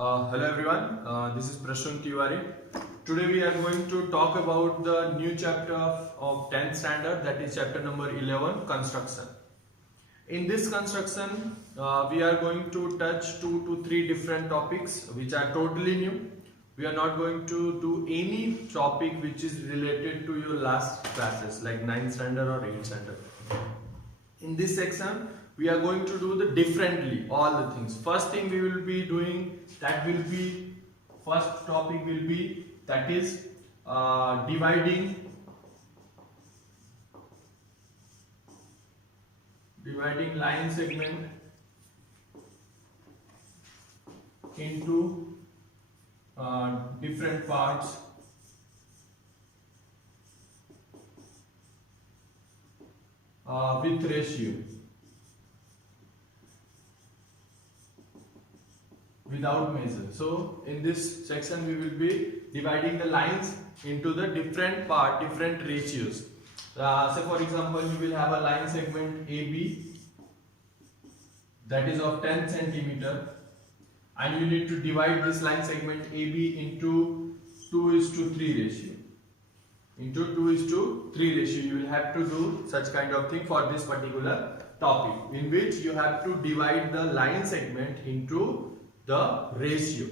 Hello everyone, this is Prashant Tiwari. Today we are going to talk about the new chapter of 10th standard, that is chapter number 11, construction. In this construction, we are going to touch 2 to 3 different topics which are totally new. We are not going to do any topic which is related to your last classes like 9th standard or 8th standard. In this section, we are going to do the differently all the things. First thing we will be doing, that will be first topic will be that is dividing line segment into different parts with ratio without measure. So in this section we will be dividing the lines into the different ratios. Say for example, you will have a line segment AB that is of 10 centimeter, and you need to divide this line segment AB into 2:3 ratio. Into 2:3 ratio, you will have to do such kind of thing for this particular topic, in which you have to divide the line segment into the ratio.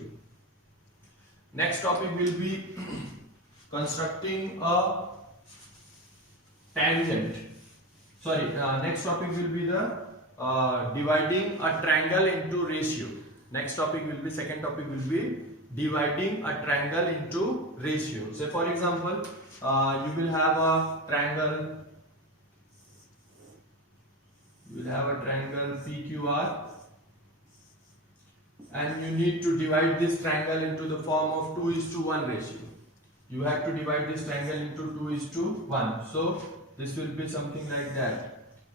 Next topic will be constructing a tangent. Next topic will be the dividing a triangle into ratio. Next topic will be, second topic will be dividing a triangle into ratio. Say for example, you will have a triangle. You will have a triangle PQR, and you need to divide this triangle into the form of 2:1 ratio. You have to divide this triangle into 2:1. So this will be something like that.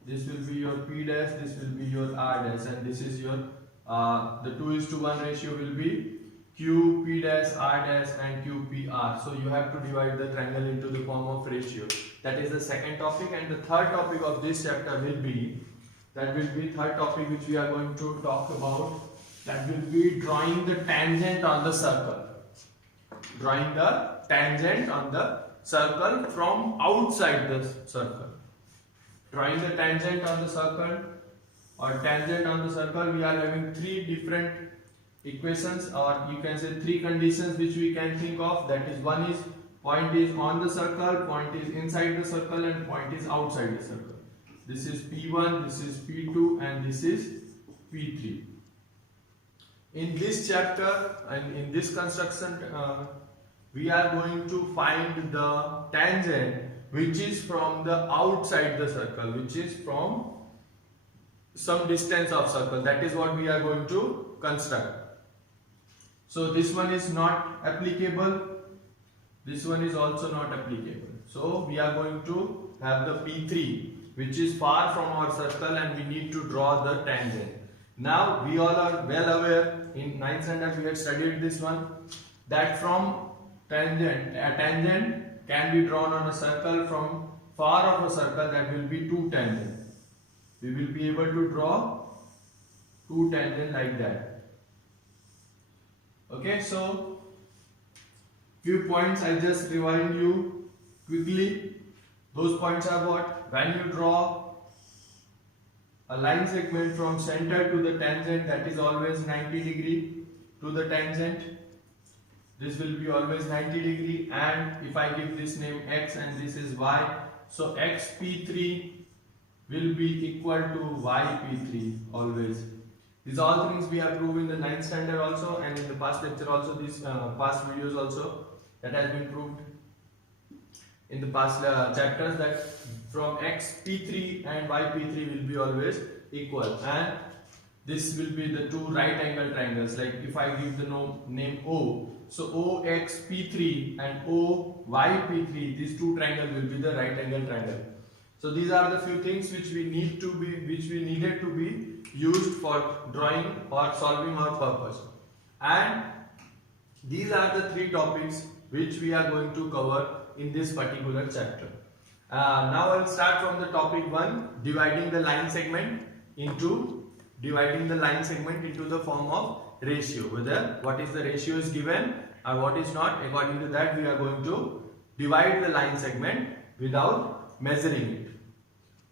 This will be your P dash, this will be your R dash, and this is your the 2:1 ratio will be Q P dash R dash and Q P R. So you have to divide the triangle into the form of ratio. That is the second topic, and the third topic of this chapter will be, third topic which we are going to talk about. That will be drawing the tangent on the circle. Drawing the tangent on the circle from outside the circle. Drawing the tangent on the circle or tangent on the circle, we are having 3 different equations, or you can say 3 conditions which we can think of. That is, one is point is on the circle, point is inside the circle, and point is outside the circle. This is P1, this is P2, and this is P3. In this chapter and in this construction, we are going to find the tangent which is from the outside the circle, which is from some distance of circle. That is what we are going to construct. So this one is not applicable. This one is also not applicable. So we are going to have the P3, which is far from our circle, and we need to draw the tangent. Now we all are well aware, in 9th standard we had studied this one, that from tangent, a tangent can be drawn on a circle from far of a circle. That will be 2 tangent. We will be able to draw 2 tangent like that. Okay, so few points I just remind you quickly. Those points are what? When you draw a line segment from center to the tangent, that is always 90 degree to the tangent. This will be always 90 degree, and if I give this name X and this is Y, so XP3 will be equal to YP3 always. These all things we have proved in the 9th standard also, and in the past lecture also, these past videos also, that has been proved in the past chapters, that from XP3 and YP3 will be always equal, and this will be the 2 right angle triangles. Like if I give the name O, so OXP3 and OYP3, these 2 triangles will be the right angle triangle. So these are the few things which we needed to be used for drawing or solving our purpose, and these are the 3 topics which we are going to cover in this particular chapter. Now I will start from the topic 1, dividing the line segment into the form of ratio, whether what is the ratio is given or what is not. According to that we are going to divide the line segment without measuring it.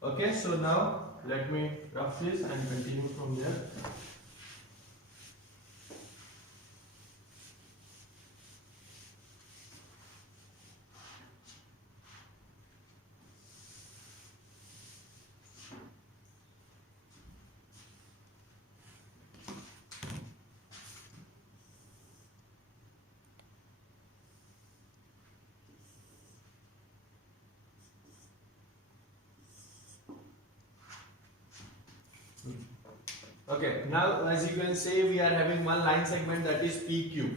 Okay, so now let me rough this and continue from there. Okay, now as you can say, we are having one line segment, that is PQ.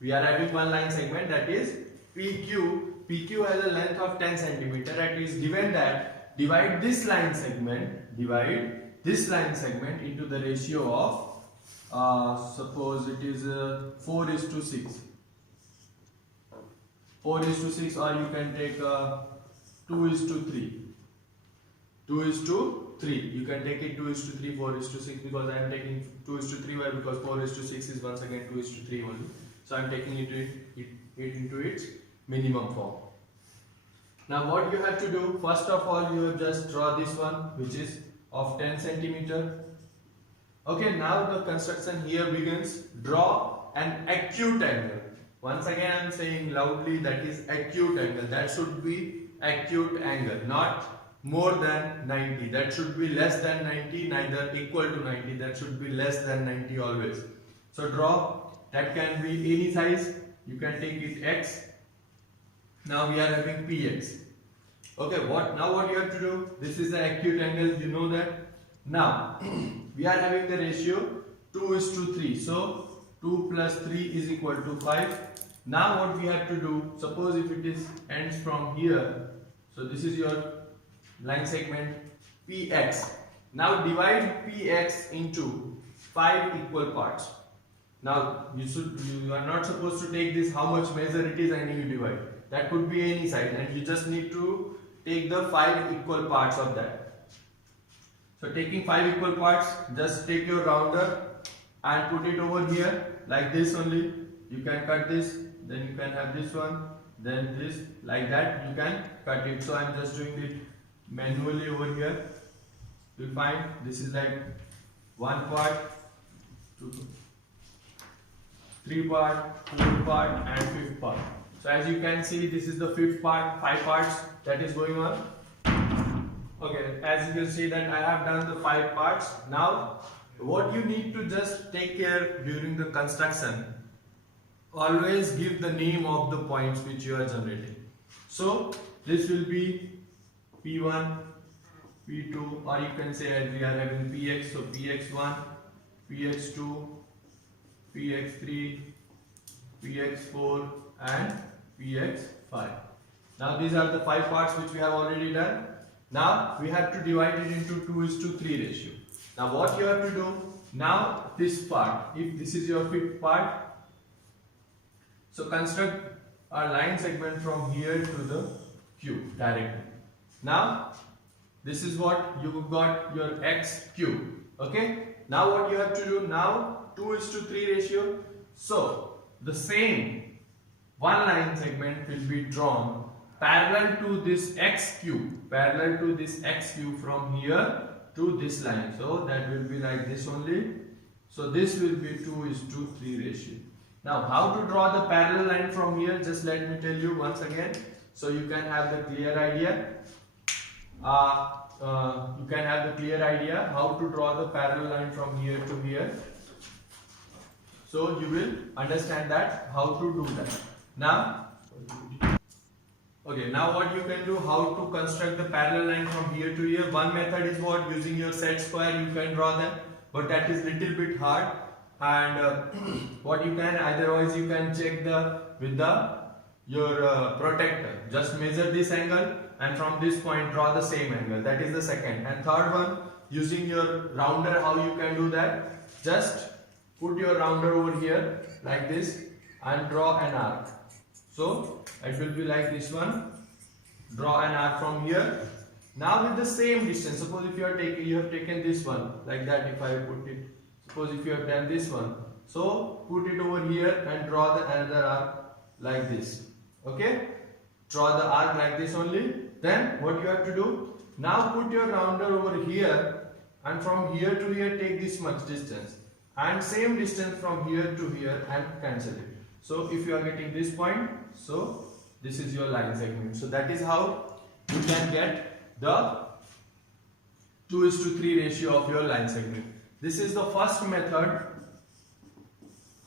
We are having one line segment, that is PQ. PQ has a length of 10 centimeter. It is given that divide this line segment into the ratio of suppose it is 4:6. 4:6, or you can take 2:3. 2:3. You can take it 2:3, 4:6, because I am taking 2:3. Why? Because 4:6 is once again 2:3 only. So I am taking it into its minimum form. Now what you have to do, first of all, you have just draw this one, which is of 10 centimeter. Okay, now the construction here begins. Draw an acute angle. Once again I am saying loudly, that is acute angle. That should be acute angle, not more than 90. That should be less than 90, neither equal to 90. That should be less than 90 always. So draw. That can be any size. You can take it x. Now we are having px. Okay, what you have to do? This is the acute angle, you know that. Now we are having the ratio 2:3. So 2 plus 3 is equal to 5. Now what we have to do? Suppose if it is ends from here. So this is your line segment PX. Now divide PX into 5 equal parts. Now you are not supposed to take this how much measure it is and you divide. That could be any size, and you just need to take the 5 equal parts of that. So taking 5 equal parts, just take your rounder and put it over here like this only. You can cut this, then you can have this one, then this, like that you can cut it. So I am just doing it manually over here. You'll find this is like 1 part, 2, 3 part, 4 part and 5th part. So as you can see, this is the 5th part, 5 parts that is going on. Okay, as you can see that I have done the 5 parts. Now what you need to just take care during the construction, always give the name of the points which you are generating. So this will be P1, P2, or you can say as we are having PX, so PX1, PX2, PX3, PX4 and PX5. Now these are the 5 parts which we have already done. Now we have to divide it into 2:3 ratio. Now what you have to do, now this part, if this is your 5th part, so construct a line segment from here to the Q directly. Now this is what you got, your x cube. Okay, now what you have to do, now 2:3 ratio. So the same one line segment will be drawn parallel to this x cube from here to this line. So that will be like this only. So this will be 2:3 ratio. Now how to draw the parallel line from here, just let me tell you once again, so you can have the clear idea. How to draw the parallel line from here to here. So you will understand that how to do that. Now what you can do, how to construct the parallel line from here to here. One method is what, using your set square you can draw them, but that is little bit hard. And what you can, otherwise you can check with your protector. Just measure this angle and from this point draw the same angle. That is the second. And third one, using your rounder, how you can do that? Just put your rounder over here like this and draw an arc. So it will be like this one. Draw an arc from here. Now with the same distance, suppose if you have taken this one like that, if I put it, suppose if you have done this one, So put it over here and draw the another arc like this. Okay? Draw the arc like this only. Then what you have to do? Now put your rounder over here, and from here to here take this much distance, and same distance from here to here, and cancel it. So if you are getting this point, so this is your line segment. So that is how you can get the 2:3 ratio of your line segment. This is the first method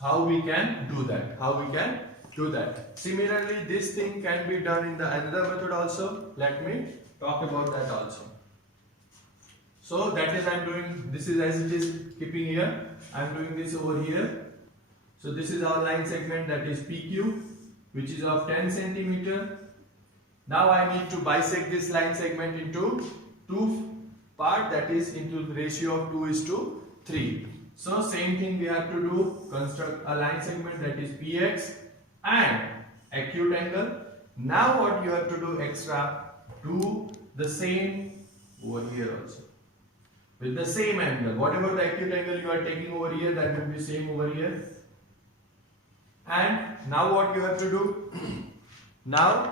how we can do that. Similarly, this thing can be done in the another method also. Let me talk about that also. So that is I am doing, this is as it is keeping here, I am doing this over here. So this is our line segment, that is PQ, which is of 10 centimeter. Now I need to bisect this line segment into two parts, that is into the ratio of 2:3. So same thing we have to do, construct a line segment that is PX and acute angle. Now what you have to do extra, do the same over here also. With the same angle, whatever the acute angle you are taking over here, that will be same over here. And now what you have to do? Now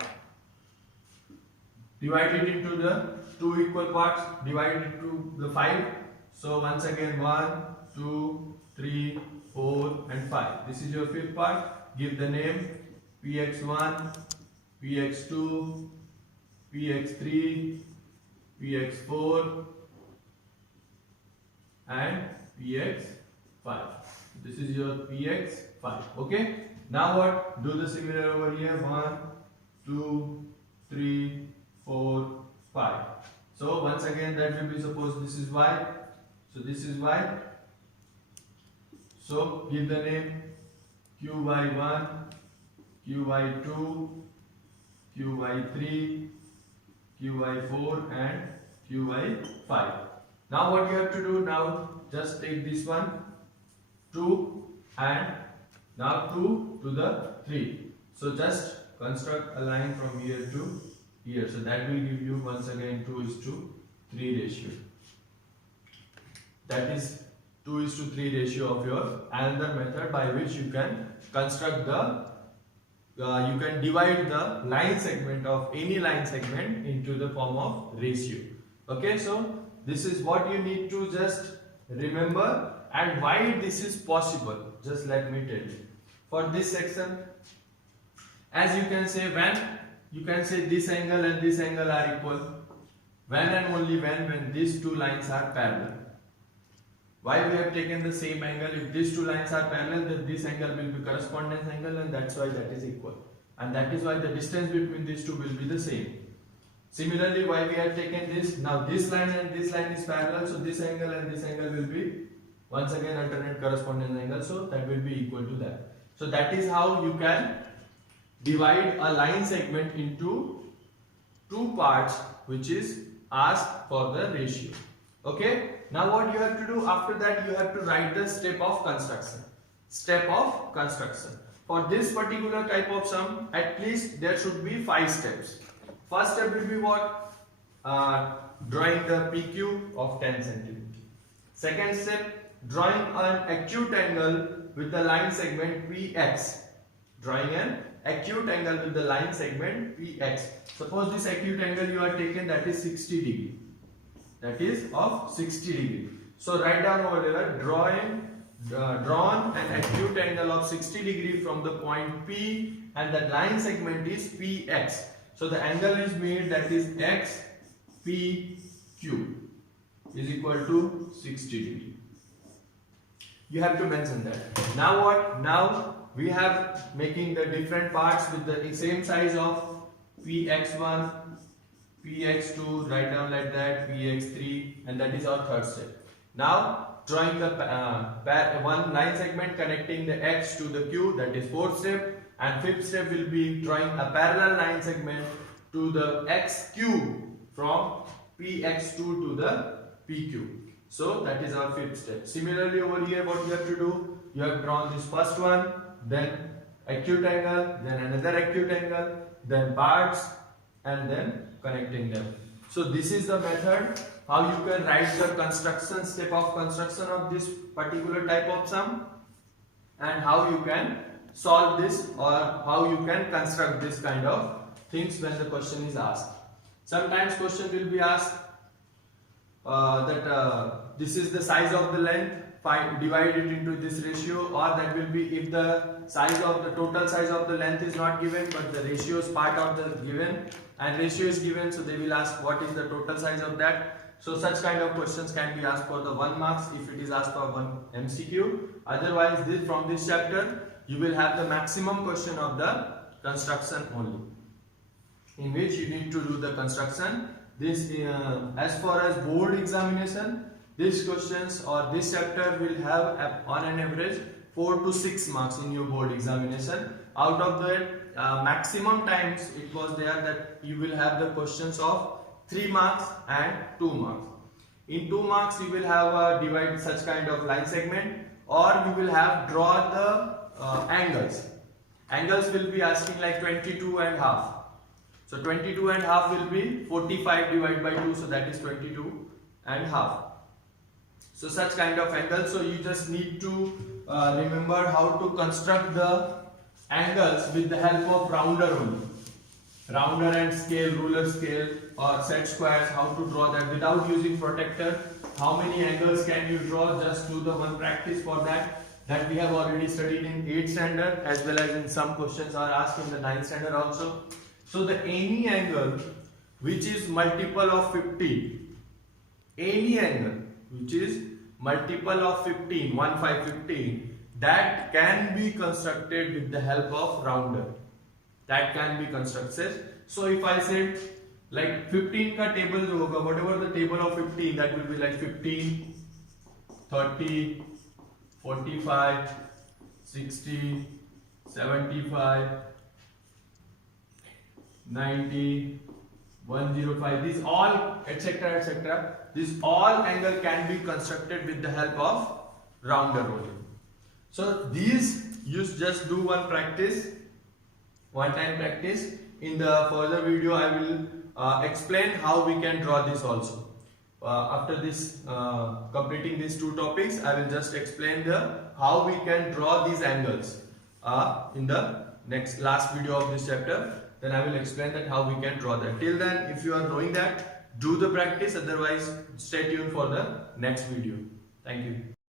divide it into the two equal parts, divide it into the 5. So once again 1, 2, 3, 4 and 5. This is your fifth part. Give the name PX1, PX2, PX3, PX4 and PX5. This is your PX5. Okay. Now what? Do the similar over here. 1, 2, 3, 4, 5. So once again that will be, suppose this is Y. So this is Y. So give the name QY1, QY2, QY3, QY4 and QY5. Now what you have to do? Now just take this one, 2 and now 2 to the 3. So just construct a line from here to here. So that will give you once again 2:3 ratio. That is 2:3 ratio of your another method by which you can construct the you can divide the line segment of any line segment into the form of ratio. Okay, so this is what you need to just remember, and why this is possible. Just let me tell you. For this section, as you can say, when you can say this angle and this angle are equal, when and only when these two lines are parallel. Why we have taken the same angle? If these two lines are parallel, then this angle will be correspondence angle, and that's why that is equal. And that is why the distance between these two will be the same. Similarly, why we have taken this? Now this line and this line is parallel, so this angle and this angle will be once again alternate correspondence angle, so that will be equal to that. So that is how you can divide a line segment into two parts, which is asked for the ratio. Okay. Now what you have to do after that, you have to write the step of construction. For this particular type of sum, at least there should be 5 steps. First step will be what? Drawing the PQ of 10 cm. Second step, drawing an acute angle with the line segment PX. Drawing an acute angle with the line segment PX. Suppose this acute angle you are taken, that is 60 degree. That is of 60 degree. So write down over there, drawn an acute angle of 60 degree from the point P, and the line segment is PX. So the angle is made, that is XPQ is equal to 60 degree. You have to mention that. Now what? Now we have making the different parts with the same size of PX1, PX2, write down like that, PX3, and that is our third step. Now drawing the one line segment connecting the X to the Q, that is fourth step, and fifth step will be drawing a parallel line segment to the XQ from PX2 to the PQ. So that is our fifth step. Similarly over here, what you have to do? You have drawn this first one, then acute angle, then another acute angle, then parts, and then connecting them. So this is the method how you can write the construction step of construction of this particular type of sum. and how you can solve this or how you can construct this kind of things when the question is asked. Sometimes question will be asked this is the size of the length, divide it into this ratio, or that will be if the total size of the length is not given but the ratio is part of the given and ratio is given, so they will ask what is the total size of that. So such kind of questions can be asked for the 1 marks if it is asked for 1 MCQ. Otherwise from this chapter you will have the maximum question of the construction only, in which you need to do the construction. This as far as board examination, these questions or this chapter will have on an average 4 to 6 marks in your board examination. Out of that, maximum times it was there that you will have the questions of 3 marks and 2 marks. In 2 marks you will have divide such kind of line segment, or you will have draw the angles. Angles will be asking like 22 and half. So 22 and half will be 45 divided by 2, so that is 22 and half. So such kind of angles, so you just need to remember how to construct the angles with the help of rounder only. Rounder and scale, ruler scale or set squares, how to draw that without using protractor. How many angles can you draw? Just do the one practice for that. That we have already studied in 8th standard, as well as in some questions are asked in the 9th standard also. So the any angle which is multiple of 15, any angle which is multiple of 15, 15, that can be constructed with the help of rounder. That can be constructed. So if I said like 15 ka table jo hoga, whatever the table of 15, that will be like 15, 30, 45, 60, 75, 90, 105, these all etc etc, this all angle can be constructed with the help of rounder only. So these you just do one practice, one time practice. In the further video I will explain how we can draw this also. After this completing these 2 topics, I will just explain how we can draw these angles in the last video of this chapter. Then I will explain that how we can draw that. Till then, if you are knowing that, do the practice. Otherwise, stay tuned for the next video. Thank you.